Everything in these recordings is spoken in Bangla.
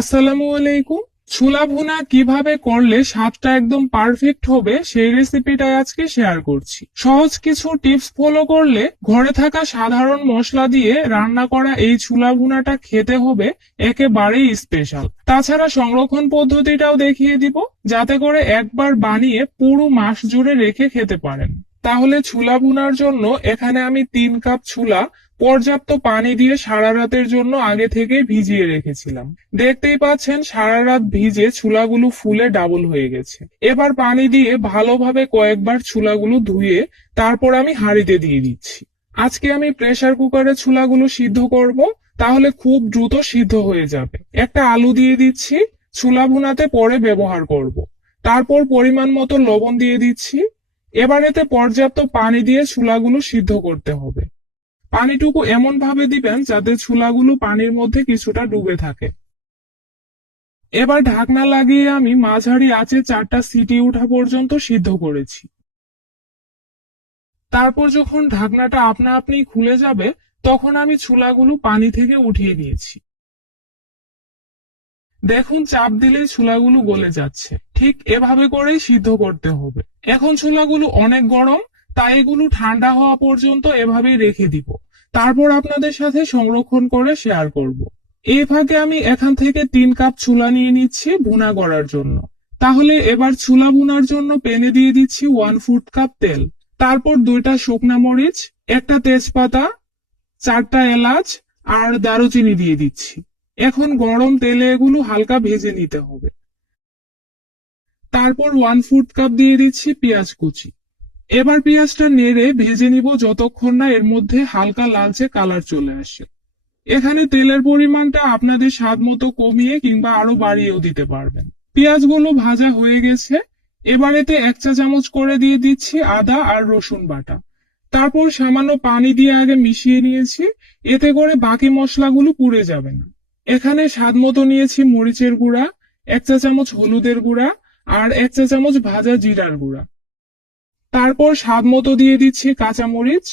আসসালামু আলাইকুম। ছোলা ভুনা কিভাবে করলে স্বাদটা একদম পারফেক্ট হবে সেই রেসিপিটাই আজকে শেয়ার করছি। সহজ কিছু টিপস ফলো করলে ঘরে থাকা সাধারণ মশলা দিয়ে রান্না করা এই ছোলা ভুনাটা খেতে হবে একেবারেই স্পেশাল। তাছাড়া সংরক্ষণ পদ্ধতিটাও দেখিয়ে দিব, যাতে করে একবার বানিয়ে পুরো মাস জুড়ে রেখে খেতে পারেন। তাহলে ছোলা ভুনার জন্য এখানে আমি 3 কাপ ছোলা পর্যাপ্ত পানি দিয়ে সারা রাতের জন্য আগে থেকে ভিজিয়ে রেখেছিলাম। দেখতেই পাচ্ছেন সারা রাত ভিজে ছোলাগুলো ফুলে ডাবল হয়ে গেছে। এবার পানি দিয়ে ভালোভাবে কয়েকবার ছোলাগুলো ধুয়ে তারপর আমি হাঁড়িতে দিয়ে দিচ্ছি। আজকে আমি প্রেসার কুকারে ছোলাগুলো সিদ্ধ করব, তাহলে খুব দ্রুত সিদ্ধ হয়ে যাবে। একটা আলু দিয়ে দিচ্ছি, ছোলা ভুনাতে পরে ব্যবহার করব। তারপর পরিমাণ মতো লবণ দিয়ে দিচ্ছি। এবার এতে পর্যাপ্ত পানি দিয়ে ছোলাগুলো সিদ্ধ করতে হবে। পানিটুকু এমন ভাবে দিবেন যাতে ছোলাগুলো পানির মধ্যে কিছুটা ডুবে থাকে। এবার ঢাকনা লাগিয়ে আমি মাঝারি আঁচে 4টা সিটি ওঠা পর্যন্ত সিদ্ধ করেছি। তারপর যখন ঢাকনাটা আপনা আপনি খুলে যাবে, তখন আমি ছোলাগুলো পানি থেকে উঠিয়ে নিয়েছি। দেখুন চাপ দিলেই ছোলাগুলো গলে যাচ্ছে। ঠিক এভাবে করেই সিদ্ধ করতে হবে। এখন ছোলাগুলো অনেক গরম, তাই এগুলো ঠান্ডা হওয়া পর্যন্ত এভাবেই রেখে দিব। তারপর আপনাদের সাথে সংরক্ষণ করে শেয়ার করব। এই ফাঁকে আমি এখান থেকে 3 কাপ ছোলা নিয়ে নিচ্ছি ভুনা করার জন্য। তাহলে এবার ছোলা ভুনার জন্য প্যানে দিয়ে দিচ্ছি 1/4 কাপ তেল। তারপর 2টা শুকনা মরিচ, একটা তেজপাতা, 4টা এলাচ আর দারুচিনি দিয়ে দিচ্ছি। এখন গরম তেলে এগুলো হালকা ভেজে নিতে হবে। তারপর 1/4 কাপ দিয়ে দিচ্ছি পেঁয়াজ কুচি। এবার পেঁয়াজটা নেড়ে ভেজে নিব যতক্ষণ না এর মধ্যে হালকা লালচে কালার চলে আসে। এখানে তেলের পরিমাণটা আপনাদের স্বাদ মতো কমিয়ে কিংবা আরো বাড়িয়েও দিতে পারবেন। পেঁয়াজগুলো ভাজা হয়ে গেছে। এবার এতে 1 চা চামচ করে দিয়ে দিচ্ছি আদা আর রসুন বাটা। তারপর সামান্য পানি দিয়ে আগে মিশিয়ে নিয়েছি, এতে করে বাকি মশলাগুলো পুড়ে যাবে না। এখানে স্বাদ মতো নিয়েছি মরিচের গুঁড়া, 1 চা চামচ হলুদের গুঁড়া আর 1 চা চামচ ভাজা জিরার গুঁড়া। তারপর স্বাদ মতো দিয়ে দিচ্ছি কাঁচামরিচ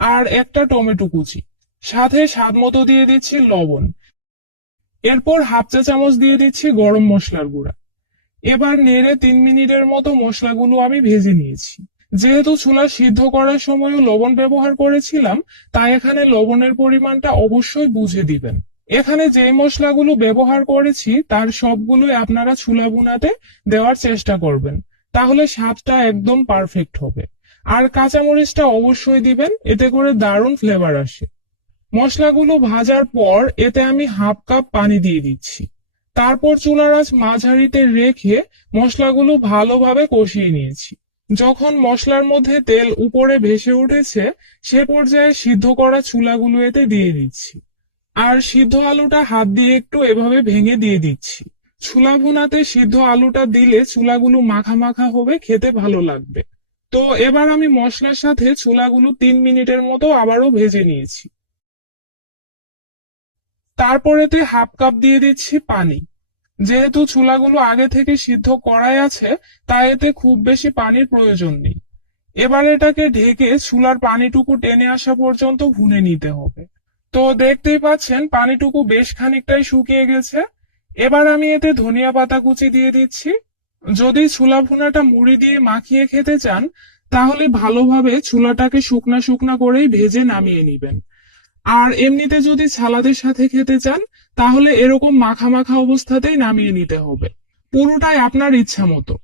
আর একটা টমেটো কুচি। সাথে স্বাদ মতো দিয়ে দিচ্ছি লবণ। এরপর 1/2 চা চামচ দিয়ে দিচ্ছি গরম মশলার গুঁড়া। এবার নেড়ে 3 মিনিটের মতো মশলাগুলো আমি ভেজে নিয়েছি। যেহেতু ছোলা সিদ্ধ করার সময়ও লবণ ব্যবহার করেছিলাম, তাই এখানে লবণের পরিমাণটা অবশ্যই বুঝে দিবেন। এখানে যে মশলাগুলো ব্যবহার করেছি তার সবগুলোই আপনারা ছোলা ভুনাতে দেওয়ার চেষ্টা করবেন, তাহলে স্বাদটা একদম পারফেক্ট হবে। আর কাঁচামরিচটা অবশ্যই দিবেন, এতে করে দারুণ ফ্লেভার আসে। মশলাগুলো ভাজার পর এতে আমি 1/2 কাপ পানি দিয়ে দিচ্ছি। তারপর চুলার আঁচ মাঝারিতে রেখে মশলাগুলো ভালোভাবে কষিয়ে নিয়েছি। যখন মশলার মধ্যে তেল উপরে ভেসে উঠেছে, সে পর্যায়ে সিদ্ধ করা ছোলাগুলো এতে দিয়ে দিচ্ছি। আর সিদ্ধ আলুটা হাত দিয়ে একটু এভাবে ভেঙে দিয়ে দিচ্ছি। ছোলা ভুনাতে সিদ্ধ আলুটা দিলে ছোলাগুলো মাখা মাখা হবে, খেতে ভালো লাগবে। তো এবার আমি মশলার সাথে ছোলাগুলো 3 মিনিটের মতো আবারও ভেজে নিয়েছি। তারপর এতে 1/2 কাপ দিয়ে দিচ্ছি পানি। যেহেতু ছোলাগুলো আগে থেকে সিদ্ধ করাই আছে, তাই এতে খুব বেশি পানির প্রয়োজন নেই। এবার এটাকে ঢেকে চুলার পানিটুকু টেনে আসা পর্যন্ত ভুনে নিতে হবে। তো দেখতেই পাচ্ছেন পানিটুকু বেশ খানিকটাই শুকিয়ে গেছে। এবার আমি এতে ধনিয়া পাতা কুচি দিয়ে দিচ্ছি। যদি ছোলা ভুনাটা মুড়ি দিয়ে মাখিয়ে খেতে চান, তাহলে ভালোভাবে ছোলাটাকে শুকনা শুকনা করেই ভেজে নামিয়ে নিবেন। আর এমনিতে যদি সালাদের সাথে খেতে চান, তাহলে এরকম মাখা মাখা অবস্থাতেই নামিয়ে নিতে হবে। পুরোটাই আপনার ইচ্ছা মতো।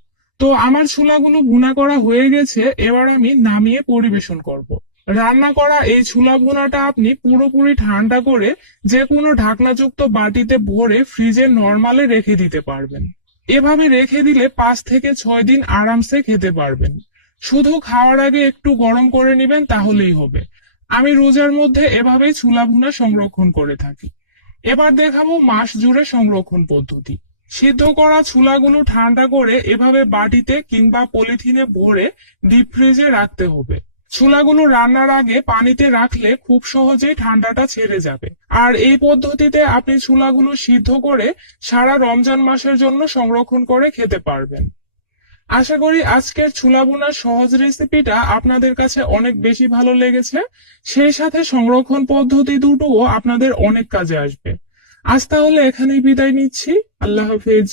তো আমার ছোলাগুলো ভুনা করা হয়ে গেছে, এবার আমি নামিয়ে পরিবেশন করব। রান্না করা এই ছোলা ভুনাটা আপনি পুরোপুরি ঠান্ডা করে যে কোনো ঢাকনাযুক্ত বাটিতে ভরে ফ্রিজে নরমালে রেখে দিতে পারবেন। এভাবে রেখে দিলে 5 থেকে 6 দিন আরামসে খেতে পারবেন। শুধু খাওয়ার আগে একটু গরম করে নেবেন, তাহলেই হবে। আমি রোজার মধ্যে এভাবেই ছোলা ভুনা সংরক্ষণ করে থাকি। এবার দেখাবো মাস জুড়ে সংরক্ষণ পদ্ধতি। সিদ্ধ করা ছোলাগুলো ঠান্ডা করে এভাবে বাটিতে কিংবা পলিথিনে ভরে ডিপ ফ্রিজে রাখতে হবে। ছোলাগুলো রান্নার আগে পানিতে রাখলে খুব সহজেই ঠান্ডাটা ছেড়ে যাবে। আর এই পদ্ধতিতে আপনি ছোলাগুলো সিদ্ধ করে সারা রমজান মাসের জন্য সংরক্ষণ করে খেতে পারবেন। আশা করি আজকের ছোলা ভুনার সহজ রেসিপিটা আপনাদের কাছে অনেক বেশি ভালো লেগেছে। সেই সাথে সংরক্ষণ পদ্ধতি দুটোও আপনাদের অনেক কাজে আসবে। আজ তাহলে এখানেই বিদায় নিচ্ছি। আল্লাহ হাফেজ।